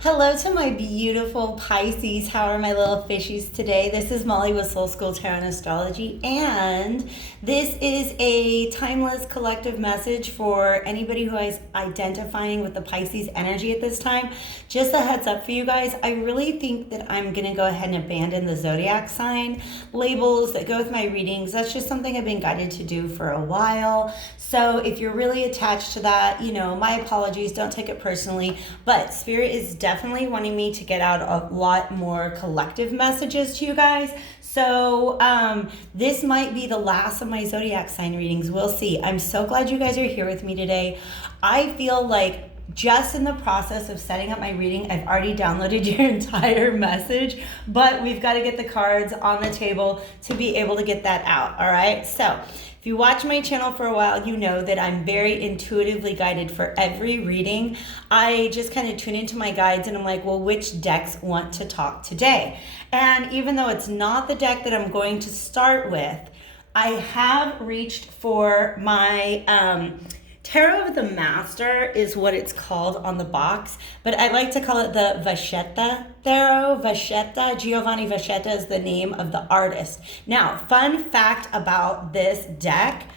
Hello to my beautiful Pisces. How are my little fishies today? This is Molly with Soul School Tarot and Astrology, and this is a timeless collective message for anybody who is identifying with the Pisces energy at this time. Just a heads up for you guys, I really think that I'm going to go ahead and abandon the zodiac sign labels that go with my readings. That's just something I've been guided to do for a while. So if you're really attached to that, my apologies, don't take it personally, but Spirit is definitely wanting me to get out a lot more collective messages to you guys. So this might be the last of my zodiac sign readings. We'll see. I'm so glad you guys are here with me today. I feel like just in the process of setting up my reading, I've already downloaded your entire message, but we've got to get the cards on the table to be able to get that out. All right. So if you watch my channel for a while, you know that I'm very intuitively guided for every reading. I just kind of tune into my guides and I'm like, well, which decks want to talk today? And even though it's not the deck that I'm going to start with, I have reached for my Tarot of the Master is what it's called on the box, but I like to call it the Vachetta Tarot. Vachetta, Giovanni Vachetta is the name of the artist. Now, fun fact about this deck,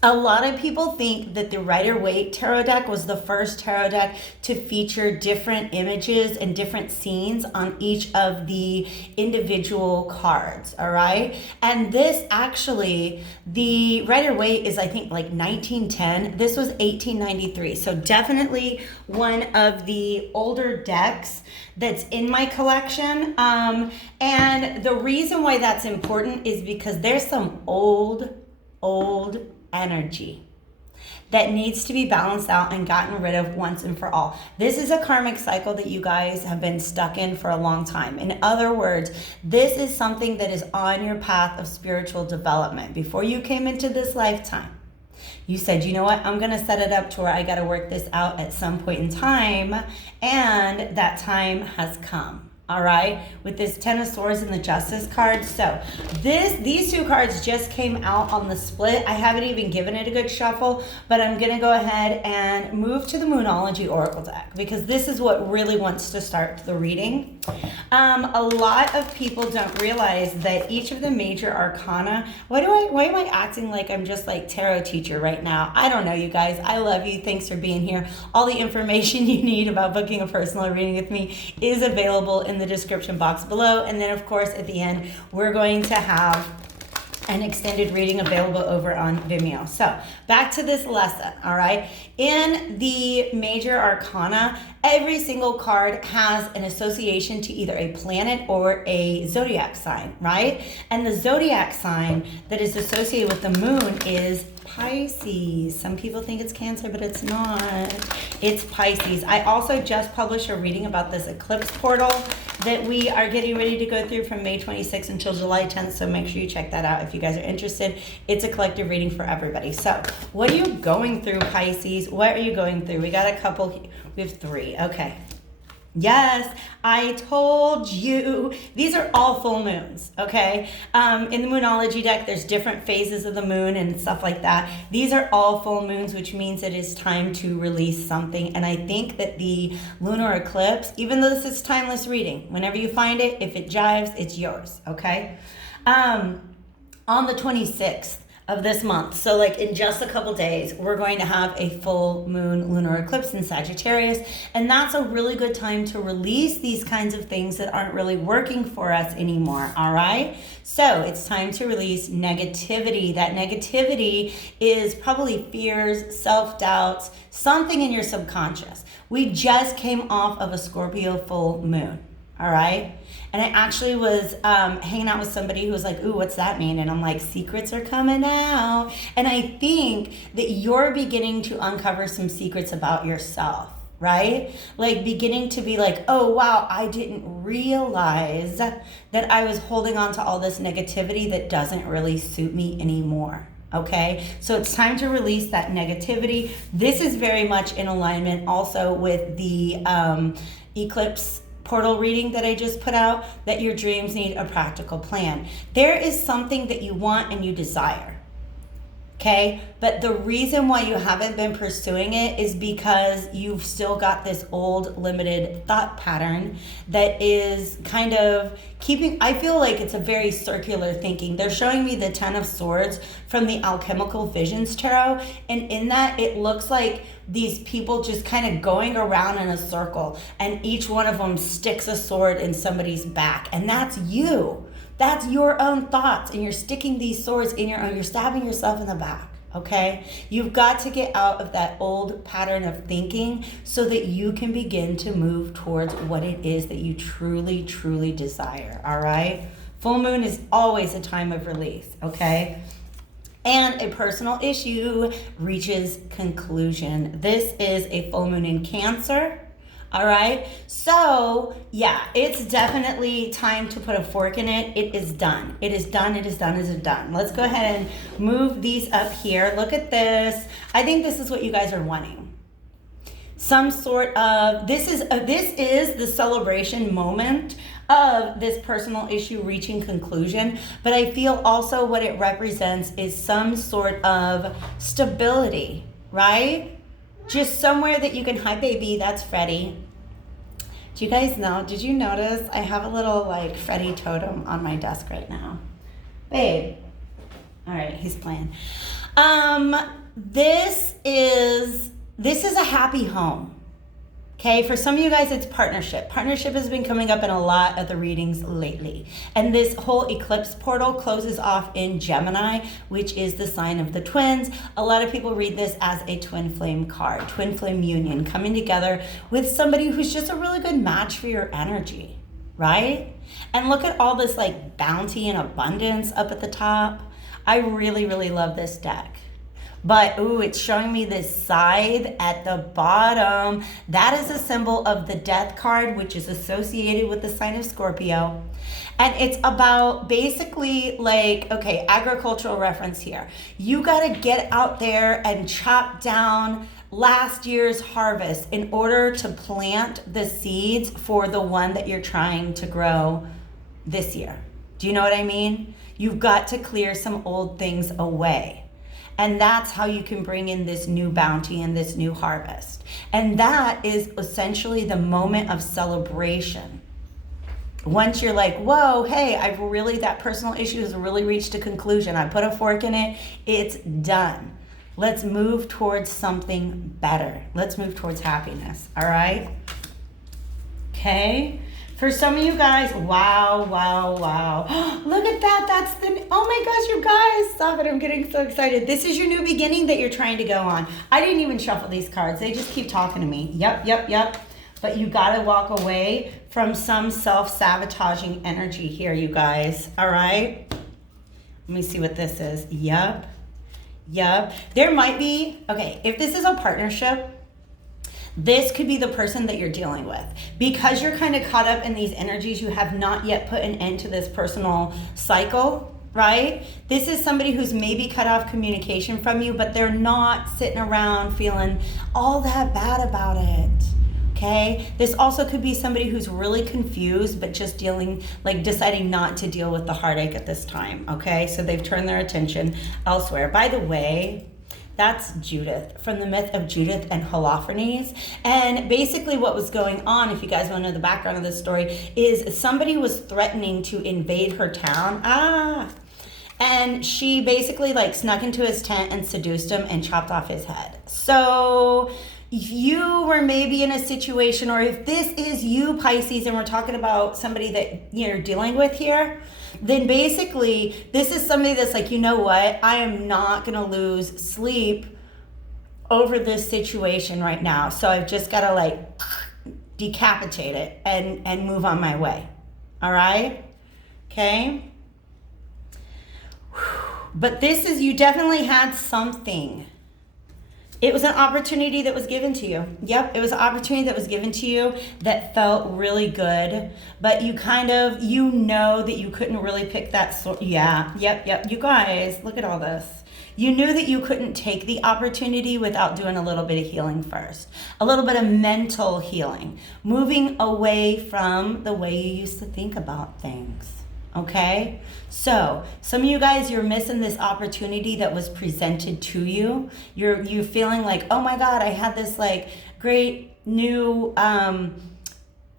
a lot of people think that the Rider-Waite tarot deck was the first tarot deck to feature different images and different scenes on each of the individual cards, all right? And this actually, the Rider-Waite is I think like 1910. This was 1893. So definitely one of the older decks that's in my collection. And the reason why that's important is because there's some old energy that needs to be balanced out and gotten rid of once and for all. This is a karmic cycle that you guys have been stuck in for a long time. In other words, this is something that is on your path of spiritual development. Before you came into this lifetime, you said, you know what, I'm going to set it up to where I got to work this out at some point in time, and that time has come. All right, with this Ten of Swords and the Justice card. So these two cards just came out on the split. I haven't even given it a good shuffle, but I'm gonna go ahead and move to the Moonology Oracle deck because this is what really wants to start the reading. A lot of people don't realize that each of the major arcana, why am I acting like I'm just like tarot teacher right now? I don't know, you guys. I love you. Thanks for being here. All the information you need about booking a personal reading with me is available in the description box below. And then of course at the end, we're going to have an extended reading available over on Vimeo. So back to this lesson, all right? In the major arcana, every single card has an association to either a planet or a zodiac sign, right? And the zodiac sign that is associated with the moon is Pisces. Some people think it's Cancer, but it's not. It's Pisces. I also just published a reading about this eclipse portal that we are getting ready to go through from May 26th until July 10th, so make sure you check that out if you guys are interested. It's a collective reading for everybody. So what are you going through, Pisces? What are you going through? We got a couple. We have three. Okay. Yes, I told you. These are all full moons, okay? In the Moonology deck, there's different phases of the moon and stuff like that. These are all full moons, which means it is time to release something. And I think that the lunar eclipse, even though this is timeless reading, whenever you find it, if it jives, it's yours, okay? On the 26th, of this month. So like in just a couple days, we're going to have a full moon lunar eclipse in Sagittarius. And that's a really good time to release these kinds of things that aren't really working for us anymore. All right. So it's time to release negativity. That negativity is probably fears, self-doubts, something in your subconscious. We just came off of a Scorpio full moon. All right. And I actually was hanging out with somebody who was like, ooh, what's that mean? And I'm like, secrets are coming out. And I think that you're beginning to uncover some secrets about yourself, right? Like beginning to be like, oh, wow, I didn't realize that I was holding on to all this negativity that doesn't really suit me anymore. Okay, so it's time to release that negativity. This is very much in alignment also with the eclipse portal reading that I just put out, that your dreams need a practical plan. There is something that you want and you desire. Okay, but the reason why you haven't been pursuing it is because you've still got this old limited thought pattern that is kind of keeping, I feel like it's a very circular thinking. They're showing me the 10 of Swords from the Alchemical Visions Tarot, and in that it looks like these people just kind of going around in a circle, and each one of them sticks a sword in somebody's back, and that's you. That's your own thoughts, and you're sticking these swords in your own, you're stabbing yourself in the back, okay? You've got to get out of that old pattern of thinking so that you can begin to move towards what it is that you truly, truly desire, all right? Full moon is always a time of release, okay? And a personal issue reaches conclusion. This is a full moon in Cancer. All right, so yeah, it's definitely time to put a fork in it. It is done. It is done. It is done. It is done. Let's go ahead and move these up here. Look at this. I think this is what you guys are wanting. Some sort of, this is the celebration moment of this personal issue reaching conclusion, but I feel also what it represents is some sort of stability, right? Just somewhere that you can, hi baby, that's Freddie. Do you guys know, did you notice I have a little like Freddie totem on my desk right now? Babe. All right, he's playing. This is a happy home. Okay, for some of you guys, it's partnership. Partnership has been coming up in a lot of the readings lately. And this whole eclipse portal closes off in Gemini, which is the sign of the twins. A lot of people read this as a twin flame card, twin flame union, coming together with somebody who's just a really good match for your energy, right? And look at all this like bounty and abundance up at the top. I really, really love this deck. But, ooh, it's showing me this scythe at the bottom. That is a symbol of the death card, which is associated with the sign of Scorpio. And it's about basically like, okay, agricultural reference here. You got to get out there and chop down last year's harvest in order to plant the seeds for the one that you're trying to grow this year. Do you know what I mean? You've got to clear some old things away. And that's how you can bring in this new bounty and this new harvest. And that is essentially the moment of celebration. Once you're like, whoa, hey, that personal issue has really reached a conclusion. I put a fork in it, it's done. Let's move towards something better. Let's move towards happiness, all right? Okay. For some of you guys, wow. Look at that, oh my gosh, you guys, stop it, I'm getting so excited. This is your new beginning that you're trying to go on. I didn't even shuffle these cards, they just keep talking to me. Yep. But you gotta walk away from some self-sabotaging energy here, you guys, all right? Let me see what this is, yep. There might be, okay, if this is a partnership, this could be the person that you're dealing with. Because you're kind of caught up in these energies, you have not yet put an end to this personal cycle, right? This is somebody who's maybe cut off communication from you, but they're not sitting around feeling all that bad about it, okay? This also could be somebody who's really confused, but just deciding not to deal with the heartache at this time, okay? So they've turned their attention elsewhere. By the way, that's Judith, from the myth of Judith and Holofernes. And basically what was going on, if you guys want to know the background of this story, is somebody was threatening to invade her town. And she basically snuck into his tent and seduced him and chopped off his head. So if you were maybe in a situation, or if this is you, Pisces, and we're talking about somebody that you're dealing with here, then basically this is somebody that's like, you know what, I am not going to lose sleep over this situation right now. So I've just got to decapitate it and move on my way. All right? Okay? But you definitely had something. It was an opportunity that was given to you. Yep, it was an opportunity that was given to you that felt really good, but you that you couldn't really pick that sort. Yeah, yep. You guys, look at all this. You knew that you couldn't take the opportunity without doing a little bit of healing first. A little bit of mental healing. Moving away from the way you used to think about things. okay? So some of you guys, you're missing this opportunity that was presented to you. You're feeling like, oh my God, I had this like great new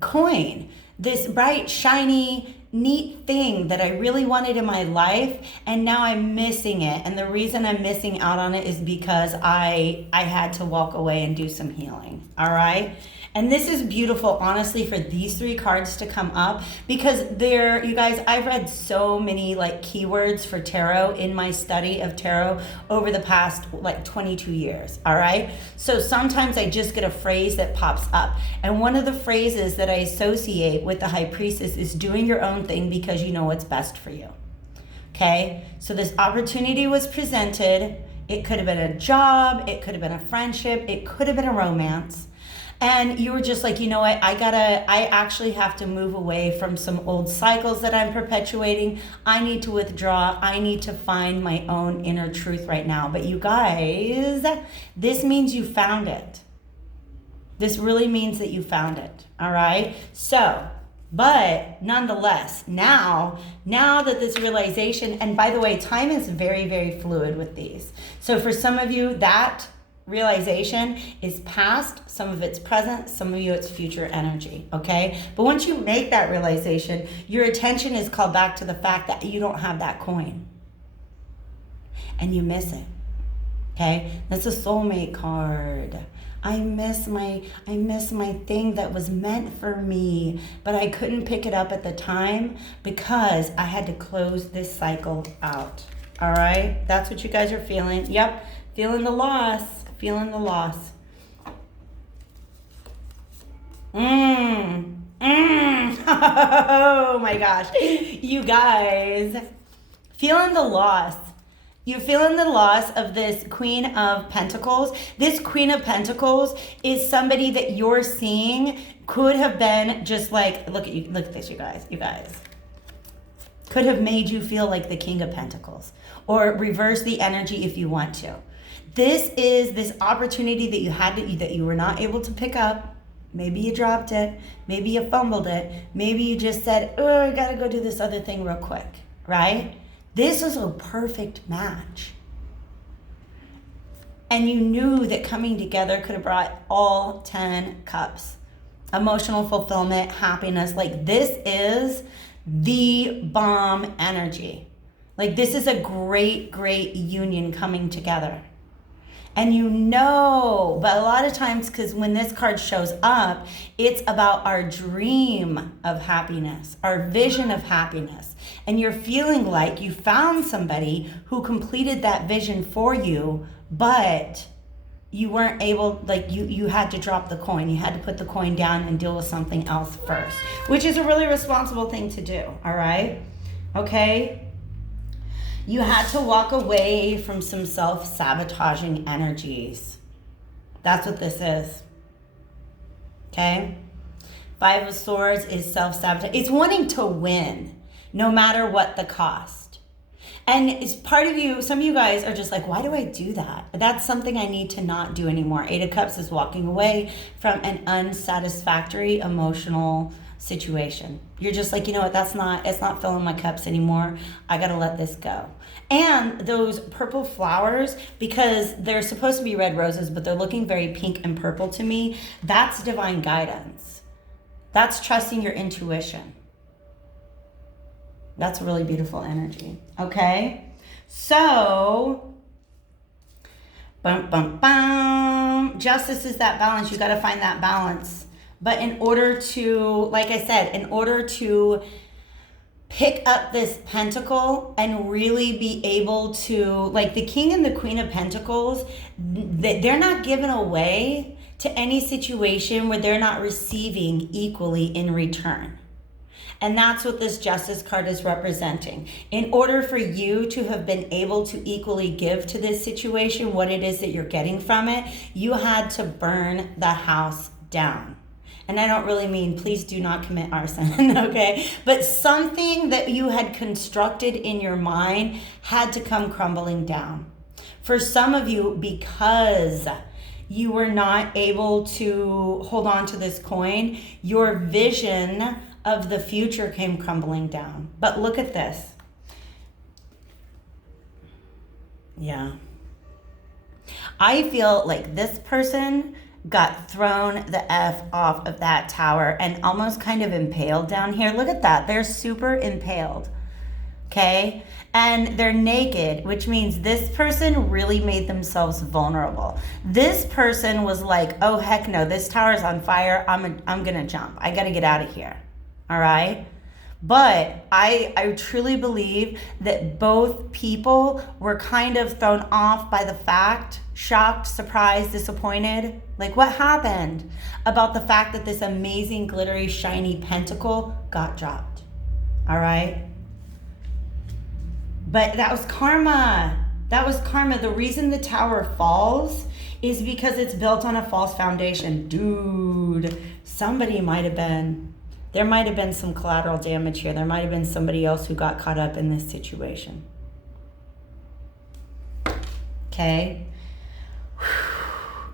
coin, this bright, shiny, neat thing that I really wanted in my life, and now I'm missing it. And the reason I'm missing out on it is because I had to walk away and do some healing. All right. And this is beautiful, honestly, for these three cards to come up, because you guys, I've read so many like keywords for tarot in my study of tarot over the past like 22 years. All right. So sometimes I just get a phrase that pops up. And one of the phrases that I associate with the High Priestess is doing your own thing because you know what's best for you. Okay. So this opportunity was presented. It could have been a job. It could have been a friendship. It could have been a romance. And you were just like, you know what, I actually have to move away from some old cycles that I'm perpetuating. I need to withdraw. I need to find my own inner truth right now. But you guys, this means you found it. This really means that you found it. All right. So, but nonetheless, now that this realization, and by the way, time is very, very fluid with these. So for some of you, that realization is past, some of it's present, some of you it's future energy, okay? But once you make that realization, your attention is called back to the fact that you don't have that coin and you miss it, okay? That's a soulmate card. I miss my thing that was meant for me, but I couldn't pick it up at the time because I had to close this cycle out. All right? That's what you guys are feeling. Yep, feeling the loss. Feeling the loss. Oh my gosh. You guys, feeling the loss. You're feeling the loss of this Queen of Pentacles. This Queen of Pentacles is somebody that you're seeing could have been just like, look at this, you guys. Could have made you feel like the King of Pentacles, or reverse the energy if you want to. This is this opportunity that you had that you were not able to pick up. Maybe you dropped it. Maybe you fumbled it. Maybe you just said, oh, I got to go do this other thing real quick, right? This is a perfect match. And you knew that coming together could have brought all 10 cups. Emotional fulfillment, happiness. Like this is the bomb energy. Like this is a great, great union coming together. And you know, but a lot of times, because when this card shows up, it's about our dream of happiness, our vision of happiness. And you're feeling like you found somebody who completed that vision for you, but you weren't able, like you had to drop the coin. You had to put the coin down and deal with something else first, which is a really responsible thing to do, all right? Okay? You had to walk away from some self-sabotaging energies. That's what this is. Okay? Five of Swords is self-sabotage. It's wanting to win, no matter what the cost. And it's part of you, some of you guys are just like, why do I do that? That's something I need to not do anymore. Eight of Cups is walking away from an unsatisfactory emotional situation. You're just like, you know what, it's not filling my cups anymore. I gotta let this go. And those purple flowers, because they're supposed to be red roses, but they're looking very pink and purple to me, that's divine guidance. That's trusting your intuition. That's a really beautiful energy. Okay? So, bum, bum, bum. Justice is that balance. You gotta find that balance. But in order to, like I said, in order to pick up this pentacle and really be able to, like the King and the Queen of Pentacles, they're not given away to any situation where they're not receiving equally in return. And that's what this Justice card is representing. In order for you to have been able to equally give to this situation what it is that you're getting from it, you had to burn the house down. And I don't really mean, please do not commit arson, okay? But something that you had constructed in your mind had to come crumbling down. For some of you, because you were not able to hold on to this coin, your vision of the future came crumbling down. But look at this. Yeah. I feel like this person got thrown the F off of that tower and almost kind of impaled down here. Look at that. They're super impaled. Okay? And they're naked, which means this person really made themselves vulnerable. This person was like, oh, heck no, this tower is on fire. I'm going to jump. I got to get out of here. All right? But I truly believe that both people were kind of thrown off by the fact, shocked, surprised, disappointed. Like, what happened about the fact that this amazing, glittery, shiny pentacle got dropped? All right? But that was karma. That was karma. The reason the tower falls is because it's built on a false foundation. Dude, somebody might have been... There might have been some collateral damage here. There might have been somebody else who got caught up in this situation. Okay?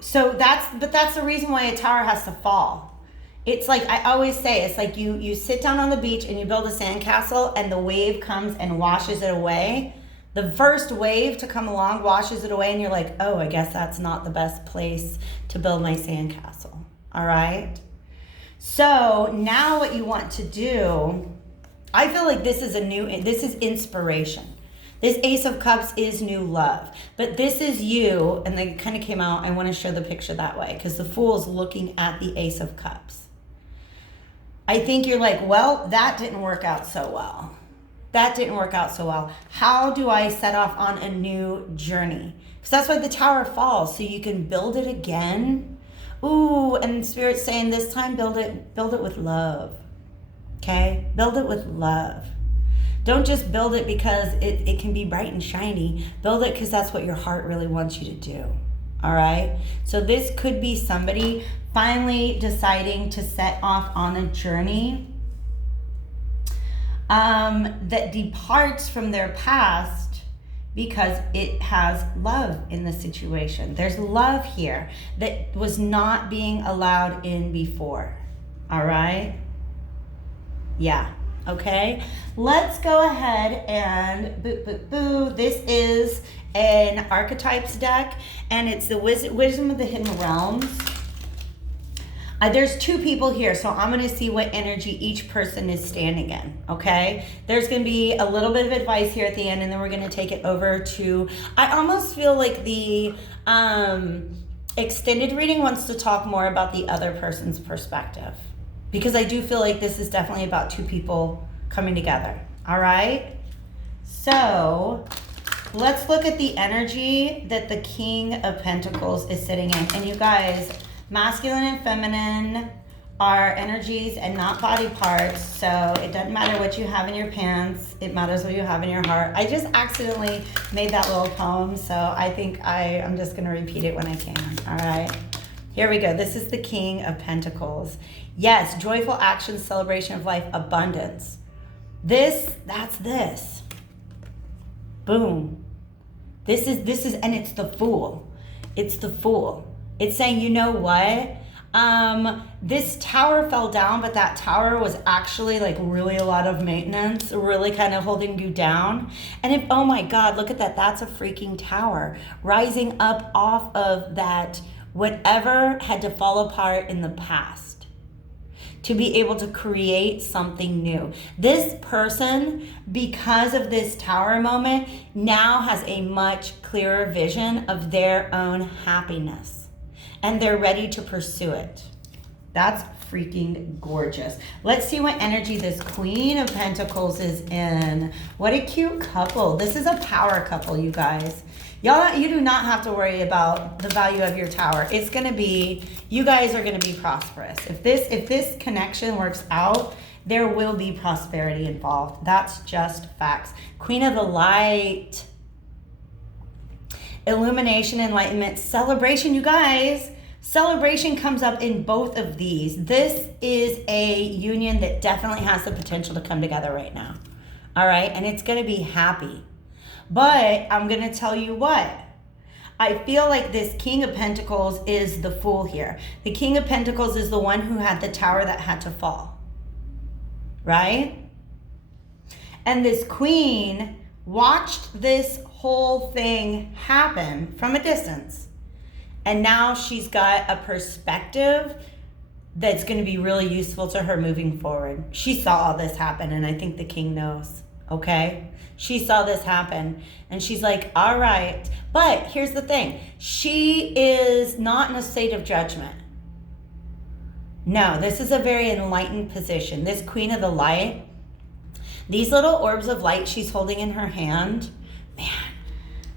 So that's the reason why a tower has to fall. It's like, I always say, it's like you sit down on the beach and you build a sandcastle and the wave comes and washes it away. The first wave to come along washes it away and you're like, oh, I guess that's not the best place to build my sandcastle. All right? So now what you want to do, I feel like this is inspiration. This Ace of Cups is new love, but this is you, and they kind of came out, I want to show the picture that way, because the Fool's looking at the Ace of Cups. I think you're like, well, that didn't work out so well. That didn't work out so well. How do I set off on a new journey? Because that's why the tower falls, so you can build it again. Ooh, and Spirit's saying this time, build it with love. Okay? Build it with love. Don't just build it because it can be bright and shiny. Build it because that's what your heart really wants you to do. All right? So this could be somebody finally deciding to set off on a journey that departs from their past because it has love in the situation. There's love here that was not being allowed in before. All right? Yeah. Okay? Let's go ahead and boo. This is an archetypes deck, and it's the Wisdom of the Hidden Realms. There's two people here, so I'm going to see what energy each person is standing in, okay? There's going to be a little bit of advice here at the end, and then we're going to take it over to... I almost feel like the extended reading wants to talk more about the other person's perspective, because I do feel like this is definitely about two people coming together, all right? So let's look at the energy that the King of Pentacles is sitting in. And you guys... Masculine and feminine are energies and not body parts, so it doesn't matter what you have in your pants, it matters what you have in your heart. I just accidentally made that little poem, so I think I'm just going to repeat it when I can, all right? Here we go. This is the King of Pentacles. Yes, joyful action, celebration of life, abundance. That's this. Boom. This is, and it's the Fool. It's the Fool. It's saying, you know what? This tower fell down, but that tower was actually like really a lot of maintenance, really kind of holding you down. And if, oh my God, look at that. That's a freaking tower rising up off of that, whatever had to fall apart in the past to be able to create something new. This person, because of this tower moment, now has a much clearer vision of their own happiness. And they're ready to pursue it. That's freaking gorgeous. Let's see what energy this Queen of Pentacles is in. What a cute couple. This is a power couple, you guys. Y'all, you do not have to worry about the value of your tower. It's gonna be, you guys are gonna be prosperous. If this connection works out, there will be prosperity involved. That's just facts. Queen of the Light. Illumination, enlightenment, celebration, you guys. Celebration comes up in both of these. This is a union that definitely has the potential to come together right now. All right, and it's going to be happy. But I'm going to tell you what. I feel like this King of Pentacles is the Fool here. The King of Pentacles is the one who had the tower that had to fall. right? And this queen watched this whole thing happen from a distance. And now she's got a perspective that's going to be really useful to her moving forward. She saw all this happen, and I think the king knows, okay? She saw this happen, and she's like, all right. But here's the thing. She is not in a state of judgment. No, this is a very enlightened position. This queen of the light, these little orbs of light she's holding in her hand, man,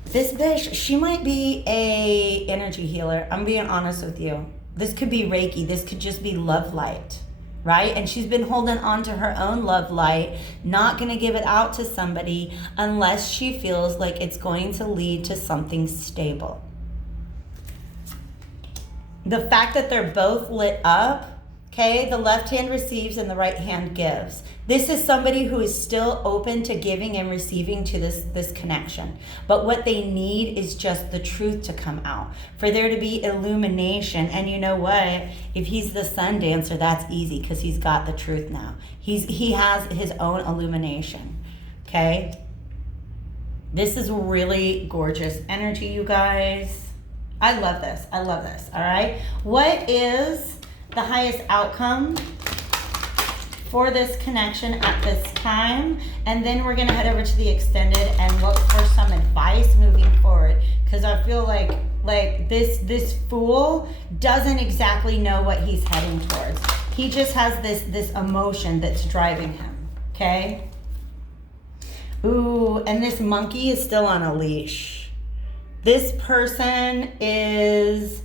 this bitch, she might be a energy healer. I'm being honest with you. This could be Reiki. This could just be love light, right? And she's been holding on to her own love light, not going to give it out to somebody unless she feels like it's going to lead to something stable. The fact that they're both lit up, okay, the left hand receives and the right hand gives. This is somebody who is still open to giving and receiving to this connection. But what they need is just the truth to come out, for there to be illumination. And you know what? If he's the sun dancer, that's easy because he's got the truth now. He has his own illumination, okay? This is really gorgeous energy, you guys. I love this. I love this, all right? What is the highest outcome for this connection at this time? And then we're gonna head over to the extended and look for some advice moving forward, because I feel like this fool doesn't exactly know what he's heading towards. He just has this emotion that's driving him, okay? Ooh, and this monkey is still on a leash. This person is,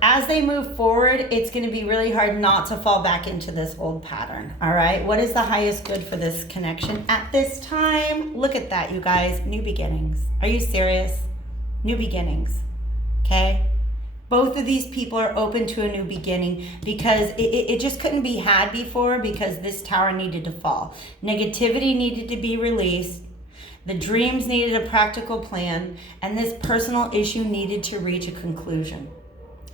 as they move forward, it's going to be really hard not to fall back into this old pattern, all right? What is the highest good for this connection at this time? Look at that, you guys. New beginnings. Are you serious? New beginnings, okay? Both of these people are open to a new beginning because it just couldn't be had before, because this tower needed to fall. Negativity needed to be released. The dreams needed a practical plan, and this personal issue needed to reach a conclusion.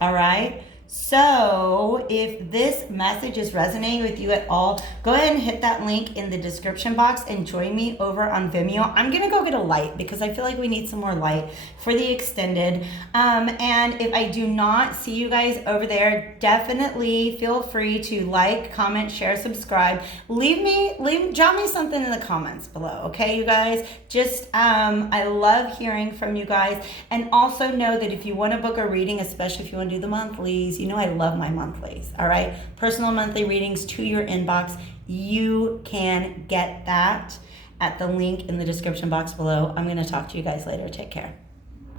All right? So if this message is resonating with you at all, go ahead and hit that link in the description box and join me over on Vimeo. I'm going to go get a light because I feel like we need some more light for the extended. And if I do not see you guys over there, definitely feel free to like, comment, share, subscribe. Drop me something in the comments below, okay, you guys? Just, I love hearing from you guys. And also know that if you want to book a reading, especially if you want to do the monthlies, you know I love my monthlies, all right? Personal monthly readings to your inbox. You can get that at the link in the description box below. I'm going to talk to you guys later. Take care.